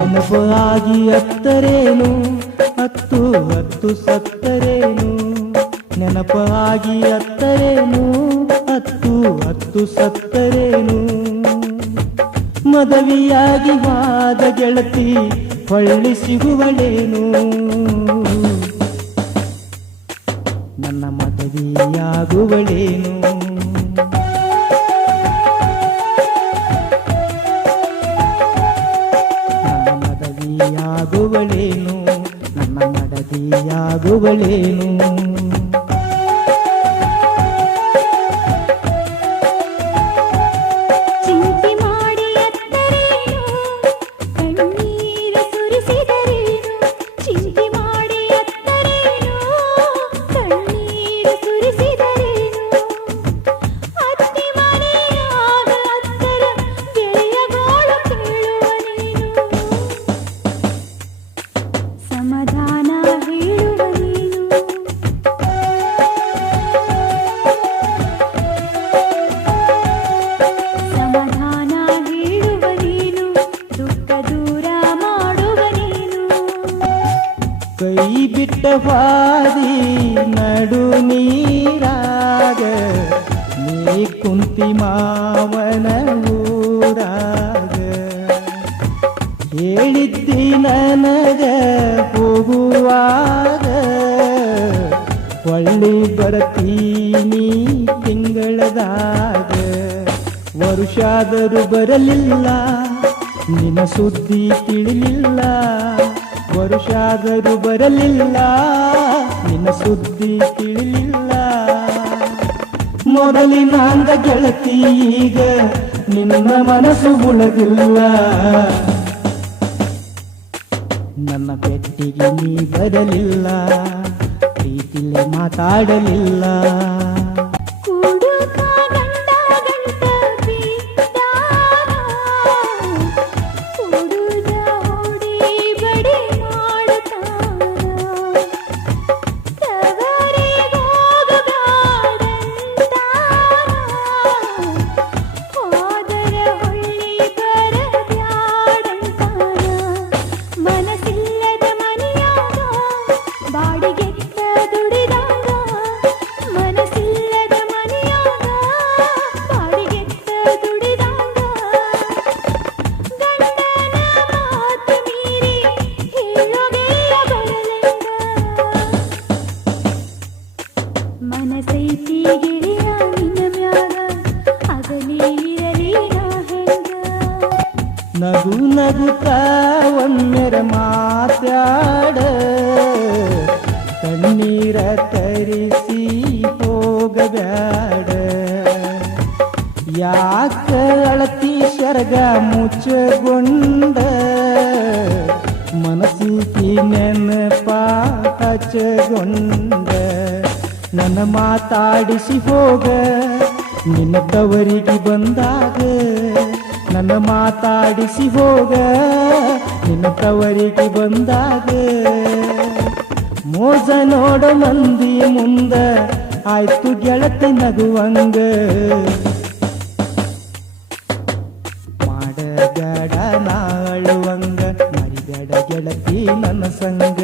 ನೆನಪಾಗಿ ಹತ್ತರೇನು ಹತ್ತು ಹತ್ತು ಸತ್ತರೇನು ನೆನಪಾಗಿ ಹತ್ತರೇನು ಹತ್ತು ಹತ್ತು ಸತ್ತರೇನು ಮದವಿಯಾಗಿ ವಾದ ಗೆಳತಿ ಹೊಳ್ಳಿ ಸಿಗುವಳೇನು ನನ್ನ ಮದವಿಯಾಗುವಳೇನು ಮಡದಿಯಾಗುವಳೇನು ನನ್ನ ಮಡದಿಯಾಗುವಳೇನು ಕೈ ಬಿಟ್ಟ ವಾದಿ ನಡು ನೀರಾಗ ನೀ ಕುಂತಿ ಮಾವನ ಊರಾಗ ಹೇಳಿದ್ದಿ ನನಗ ಹೋಗುವಾಗ ಹೊಳ್ಳಿ ಬರ್ತೀನಿ ತಿಂಗಳದಾಗ ವರುಷಾದರೂ ಬರಲಿಲ್ಲ ನಿನ್ನ ಸುದ್ದಿ ತಿಳಿಲಿಲ್ಲ ವರುಷಾದರೂ ಬರಲಿಲ್ಲ ನಿನ್ನ ಸುದ್ದಿ ತಿಳಿಲಿಲ್ಲ ಮೊದಲಿನಾಂದ ಗೆಳತಿ ಈಗ ನಿನ್ನ ಮನಸ್ಸು ಉಳದಿಲ್ಲ ನನ್ನ ಬೆಟ್ಟಿಗೆ ನೀ ಬರಲಿಲ್ಲ ಪ್ರೀತಿಲೆ ಮಾತಾಡಲಿಲ್ಲ ನಗು ನಗುತ್ತಾ ಒಮ್ಮೆರ ಮಾತಾಡ ಕಣ್ಣೀರ ತರಿಸಿ ಹೋಗಬ್ಯಾಡ ಯಾಕ ಅಳತಿ ಶರ್ಗ ಮುಚ್ಚಗೊಂಡ ಮನಸ್ಸಿಗೆ ನೆನಪ ಹಚ್ಚಗೊಂಡ ನನ್ನ ಮಾತಾಡಿಸಿ ಹೋಗ ನಿನ್ನ ತವರಿಗೆ ಬಂದಾಗ ನನ್ನ ಮಾತಾಡಿಸಿ ಹೋಗ ನಿನ್ನ ತವರಿಗೆ ಬಂದಾಗ ಮೋಜ ನೋಡ ಮಂದಿ ಮುಂದ ಆಯ್ತು ಗೆಳತಿ ನಗುವಂಗ ಮಾಡಬೇಡ ನಾಳುವಂಗ ಮರಿಬೇಡ ಗೆಳತಿ ನನ್ನ ಸಂಗ